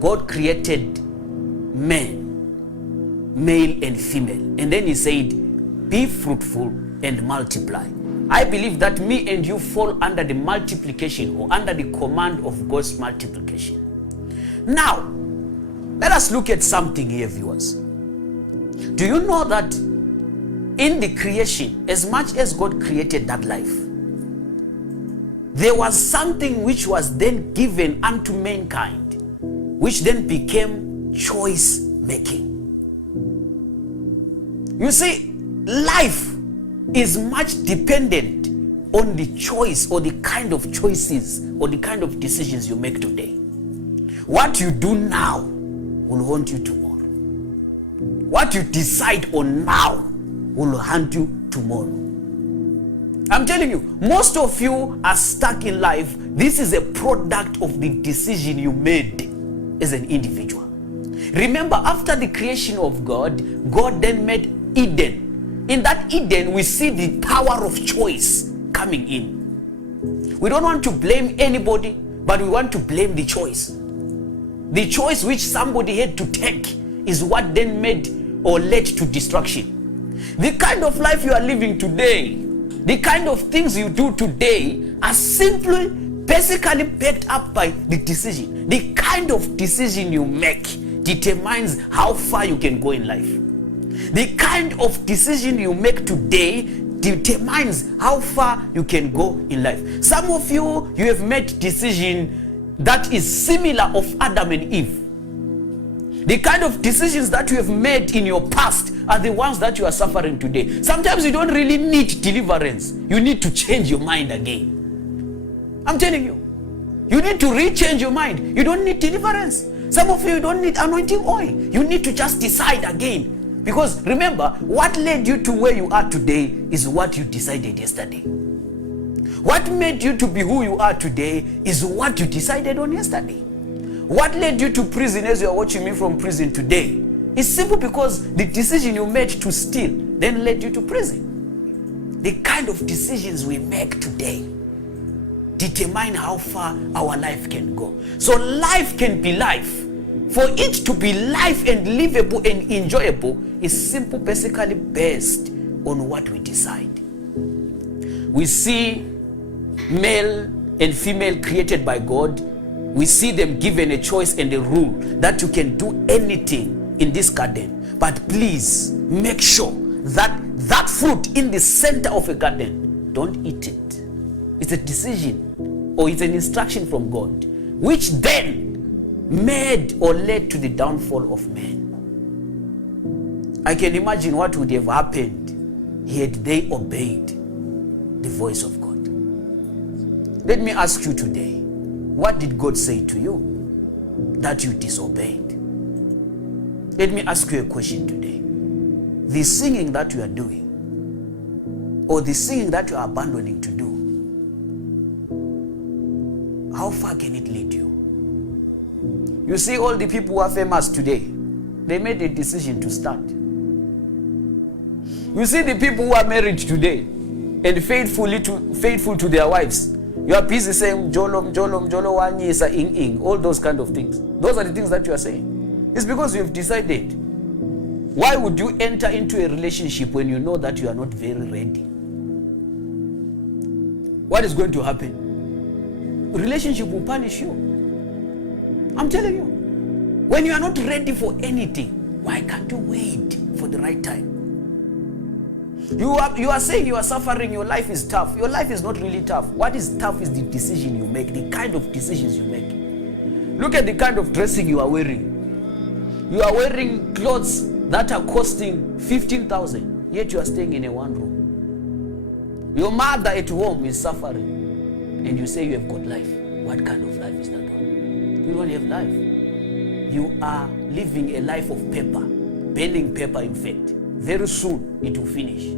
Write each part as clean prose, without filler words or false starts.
God created men, male and female. And then he said, be fruitful and multiply. I believe that me and you fall under the multiplication or under the command of God's multiplication. Now, let us look at something here, viewers. Do you know that in the creation, as much as God created that life, there was something which was then given unto mankind, which then became choice making. You see, life is much dependent on the choice or the kind of choices or the kind of decisions you make today. What you do now will haunt you tomorrow. What you decide on now will haunt you tomorrow. I'm telling you, most of you are stuck in life. This is a product of the decision you made as an individual. Remember, after the creation of God, God then made Eden. In that Eden, we see the power of choice coming in. We don't want to blame anybody, but we want to blame the choice. The choice which somebody had to take is what then made or led to destruction. The kind of life you are living today, the kind of things you do today are simply basically backed up by the decision. The kind of decision you make determines how far you can go in life. The kind of decision you make today determines how far you can go in life. Some of you have made decision that is similar of Adam and Eve. The kind of decisions that you have made in your past are the ones that you are suffering today. Sometimes you don't really need deliverance. You need to change your mind again. I'm telling you. You need to rechange your mind. You don't need deliverance. Some of you don't need anointing oil. You need to just decide again. Because remember, what led you to where you are today is what you decided yesterday. What made you to be who you are today is what you decided on yesterday. What led you to prison as you are watching me from prison today is simple because the decision you made to steal then led you to prison. The kind of decisions we make today determine how far our life can go. So life can be life. For it to be life and livable and enjoyable is simple, basically based on what we decide. We see male and female created by God. We see them given a choice and a rule that you can do anything in this garden. But please make sure that that fruit in the center of a garden, don't eat it. It's a decision or it's an instruction from God, which then made or led to the downfall of man. I can imagine what would have happened had they obeyed the voice of God. Let me ask you today, what did God say to you that you disobeyed? Let me ask you a question today. The singing that you are doing, or the singing that you are abandoning to do, how far can it lead you? You see, all the people who are famous today, they made a decision to start. You see the people who are married today and faithful to their wives. You are busy saying jolo wanyisa ing, all those kind of things. Those are the things that you are saying. It's because you have decided. Why would you enter into a relationship when you know that you are not very ready? What is going to happen? Relationship will punish you. I'm telling you. When you are not ready for anything, why can't you wait for the right time? You are saying you are suffering, your life is tough. Your life is not really tough. What is tough is the decision you make, the kind of decisions you make. Look at the kind of dressing you are wearing. You are wearing clothes that are costing 15,000, yet you are staying in a one room. Your mother at home is suffering, and you say you have got life. What kind of life is that one? You don't have life. You are living a life of paper, burning paper in fact. Very soon it will finish.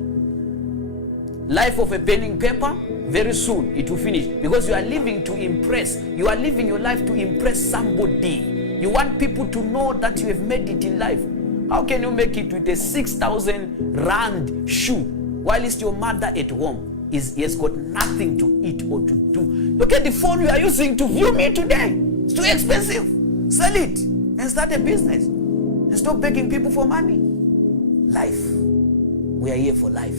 Life of a penning paper, very soon it will finish. Because you are living to impress. You are living your life to impress somebody. You want people to know that you have made it in life. How can you make it with a 6,000 rand shoe while it's your mother at home has got nothing to eat or to do? Look at the phone you are using to view me today. It's too expensive. Sell it. and start a business and stop begging people for money. Life. We are here for life.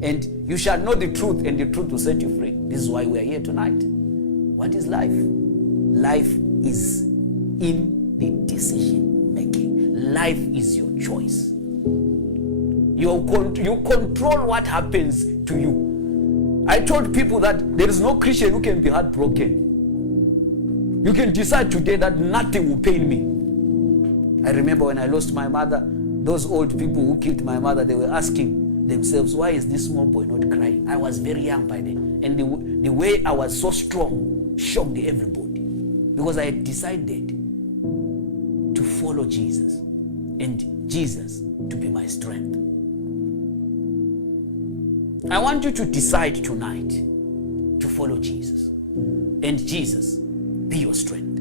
And you shall know the truth, and the truth will set you free. This is why we are here tonight. What is life? Life is in the decision making. Life is your choice. You control what happens to you. I told people that there is no Christian who can be heartbroken. You can decide today that nothing will pain me. I remember when I lost my mother, those old people who killed my mother, they were asking themselves, why is this small boy not crying? I was very young by then. And the way I was so strong shocked everybody. Because I had decided to follow Jesus. And Jesus to be my strength. I want you to decide tonight to follow Jesus. And Jesus be your strength.